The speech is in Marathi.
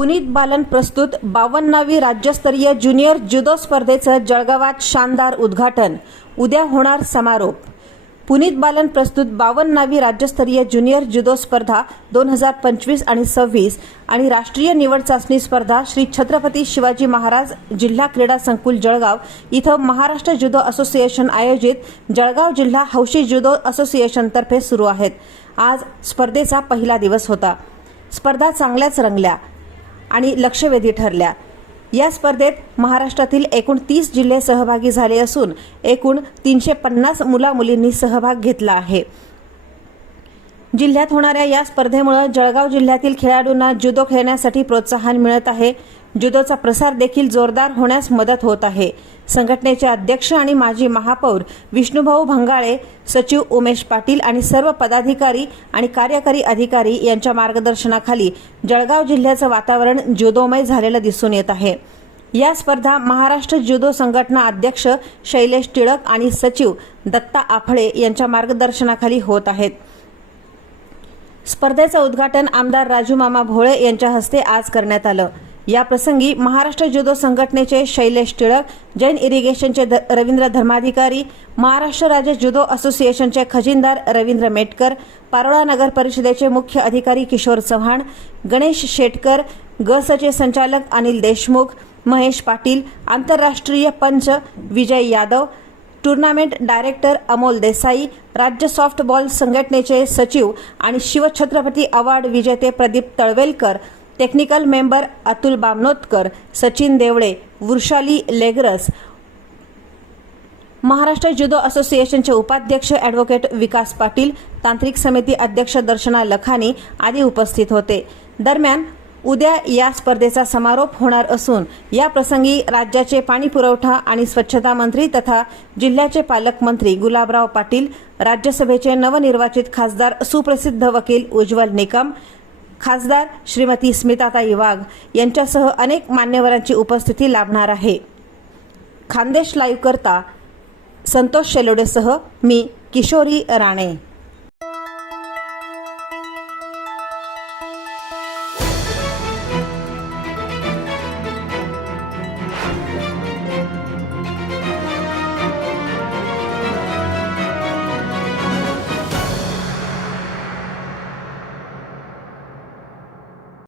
पुनीत बालन प्रस्तुत बावन्नावी राज्यस्तरीय ज्युनियर जुदो स्पर्धेचं जळगावात शानदार उद्घाटन. उद्या होणार समारोप. पुनीत बालन प्रस्तुत बावन्नावी राज्यस्तरीय ज्युनियर जुदो स्पर्धा दोन हजार पंचवीस आणि सव्वीस आणि राष्ट्रीय निवड चाचणी स्पर्धा श्री छत्रपती शिवाजी महाराज जिल्हा क्रीडा संकुल जळगाव इथं महाराष्ट्र जुदो असोसिएशन आयोजित जळगाव जिल्हा हौशी जुदो असोसिएशनतर्फे सुरू आहेत. आज स्पर्धेचा पहिला दिवस होता. स्पर्धा चांगल्याच रंगल्या. आणि लक्षवेधी ठरल्या. या स्पर्धेत महाराष्ट्रातील एकूण तीस जिल्हे सहभागी झाले असून एकूण तीनशे पन्नास मुला मुलींनी सहभाग घेतला आहे. जिल्ह्यात होणाऱ्या या स्पर्धेमुळे जळगाव जिल्ह्यातील खेळाडूंना जुदो खेळण्यासाठी प्रोत्साहन मिळत आहे. जुदोचा प्रसार देखील जोरदार होण्यास मदत होत आहे. संघटनेचे अध्यक्ष आणि माजी महापौर विष्णुभाऊ भंगाळे सचिव उमेश पाटील आणि सर्व पदाधिकारी आणि कार्यकारी अधिकारी यांच्या मार्गदर्शनाखाली जळगाव जिल्ह्याचं वातावरण जुदोमय झालेलं दिसून येत आहे. या स्पर्धा महाराष्ट्र जुदो संघटना अध्यक्ष शैलेश टिळक आणि सचिव दत्ता आफळे यांच्या मार्गदर्शनाखाली होत आहेत. स्पर्धेचं उद्घाटन आमदार राजू मामा भोळे यांच्या हस्ते आज करण्यात आलं. या प्रसंगी महाराष्ट्र जुदो संघटनेचे शैलेश टिळक जैन इरिगेशनचे रवींद्र धर्माधिकारी महाराष्ट्र राज्य जुदो असोसिएशनचे खजिनदार रवींद्र मेटकर पारोळा नगर परिषदेचे मुख्य अधिकारी किशोर चव्हाण गणेश शेटकर गसचे संचालक अनिल देशमुख महेश पाटील आंतरराष्ट्रीय पंच विजय यादव टुर्नामेंट डायरेक्टर अमोल देसाई राज्य सॉफ्टबॉल संघटनेचे सचिव आणि शिवछत्रपती अवॉर्ड विजेते Pradeep तळवेलकर technical member Atul Bamnotkar Sachin Deole Vrushali लेगरस. Maharashtra judo असोसिएशनचे उपाध्यक्ष ॲडव्होकेट विकास पाटील तांत्रिक समिती अध्यक्ष दर्शना लखानी आदी उपस्थित होते. दरम्यान उद्या या स्पर्धेचा समारोप होणार असून या प्रसंगी राज्याचे पाणी पुरवठा आणि स्वच्छता मंत्री तथा जिल्ह्याचे पालकमंत्री गुलाबराव पाटील राज्यसभेचे नवनिर्वाचित खासदार सुप्रसिद्ध वकील उज्ज्वल निकम खासदार श्रीमती स्मिताताई वाघ यांच्यासह अनेक मान्यवरांची उपस्थिती लाभणार आहे. खानदेश लाईव्ह करता संतोष शेलोडेसह मी किशोरी राणे.